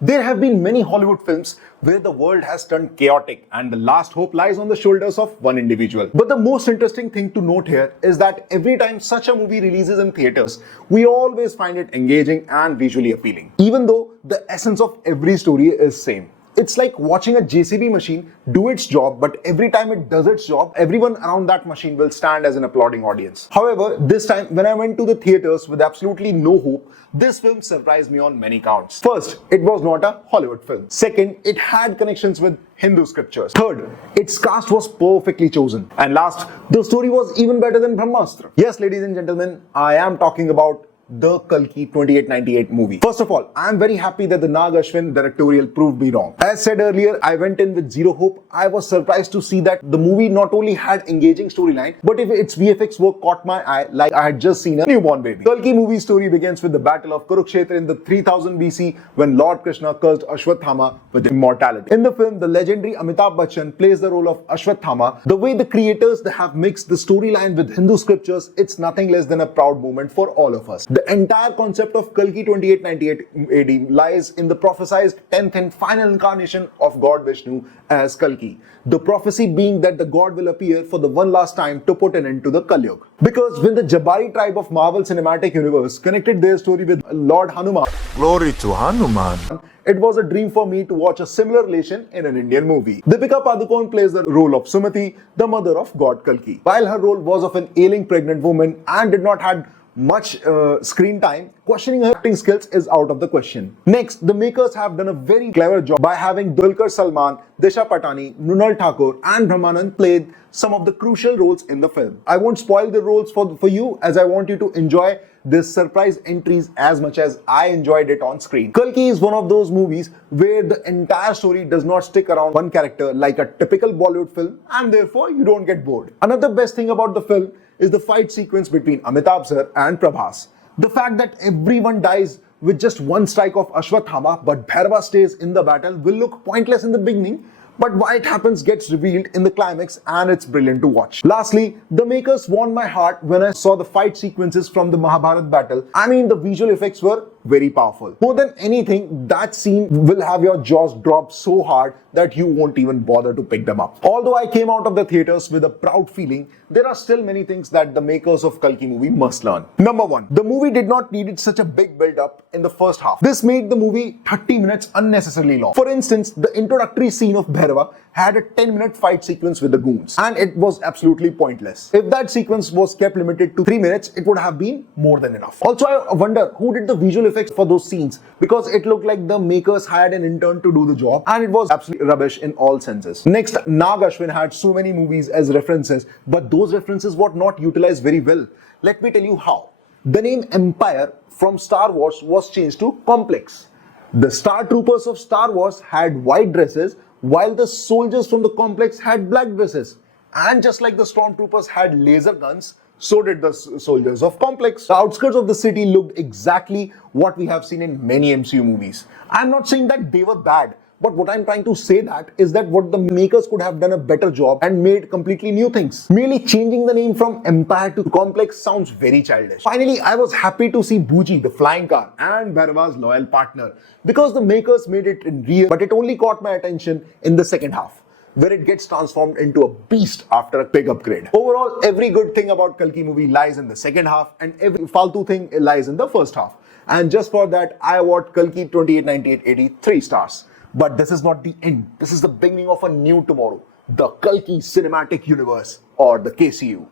There have been many Hollywood films where the world has turned chaotic and the last hope lies on the shoulders of one individual. But the most interesting thing to note here is that every time such a movie releases in theaters, we always find it engaging and visually appealing, even though the essence of every story is same. It's like watching a JCB machine do its job, but every time it does its job, everyone around that machine will stand as an applauding audience. However, this time when I went to the theaters with absolutely no hope, this film surprised me on many counts. First, it was not a Hollywood film. Second, it had connections with Hindu scriptures. Third, its cast was perfectly chosen. And last, the story was even better than Brahmastra. Yes, ladies and gentlemen, I am talking about the Kalki 2898 movie. First of all, I am very happy that the Nag Ashwin directorial proved me wrong. As said earlier, I went in with zero hope. I was surprised to see that the movie not only had engaging storyline, but if its VFX work caught my eye like I had just seen a newborn baby. Kalki movie story begins with the battle of Kurukshetra in the 3000 BC when Lord Krishna cursed Ashwathama with immortality. In the film, the legendary Amitabh Bachchan plays the role of Ashwathama. The way the creators have mixed the storyline with Hindu scriptures, it's nothing less than a proud moment for all of us. The entire concept of Kalki 2898 AD lies in the prophesied 10th and final incarnation of God Vishnu as Kalki. The prophecy being that the God will appear for the one last time to put an end to the Kali Yuga. Because when the Jabari tribe of Marvel Cinematic Universe connected their story with Lord Hanuman, Glory to Hanuman, it was a dream for me to watch a similar relation in an Indian movie. Deepika Padukone plays the role of Sumati, the mother of God Kalki. While her role was of an ailing pregnant woman and did not have much screen time, questioning her acting skills is out of the question. Next, the makers have done a very clever job by having Dulquer Salmaan, Disha Patani, Nunal Thakur and Brahmanand played some of the crucial roles in the film. I won't spoil the roles for you as I want you to enjoy this surprise entries as much as I enjoyed it on screen. Kalki is one of those movies where the entire story does not stick around one character like a typical Bollywood film and therefore you don't get bored. Another best thing about the film is the fight sequence between Amitabh sir and Prabhas. The fact that everyone dies with just one strike of Ashwathama but Bhairava stays in the battle will look pointless in the beginning, but why it happens gets revealed in the climax and it's brilliant to watch. Lastly, the makers won my heart when I saw the fight sequences from the Mahabharata battle. I mean, the visual effects were very powerful. More than anything, that scene will have your jaws drop so hard that you won't even bother to pick them up. Although I came out of the theaters with a proud feeling, there are still many things that the makers of Kalki movie must learn. Number one, the movie did not need such a big build-up in the first half. This made the movie 30 minutes unnecessarily long. For instance, the introductory scene of Bhairava had a 10-minute fight sequence with the goons, and it was absolutely pointless. If that sequence was kept limited to 3 minutes, it would have been more than enough. Also, I wonder who did the visual effects for those scenes, because it looked like the makers hired an intern to do the job, and it was absolutely rubbish in all senses. Next, Nag Ashwin had so many movies as references, but those references were not utilized very well. Let me tell you how. The name Empire from Star Wars was changed to Complex. The Star Troopers of Star Wars had white dresses, while the soldiers from the complex had black dresses. And just like the stormtroopers had laser guns, so did the soldiers of Complex. The outskirts of the city looked exactly what we have seen in many MCU movies. I'm not saying that they were bad, but what I'm trying to say that is that what the makers could have done a better job and made completely new things. Merely changing the name from Empire to Complex sounds very childish. Finally, I was happy to see Bhuji, the flying car, and Bhairava's loyal partner, because the makers made it in real, but it only caught my attention in the second half, where it gets transformed into a beast after a big upgrade. Overall, every good thing about Kalki movie lies in the second half and every faltu thing lies in the first half. And just for that, I award Kalki 2898 AD 3 stars. But this is not the end. This is the beginning of a new tomorrow. The Kalki Cinematic Universe, or the KCU.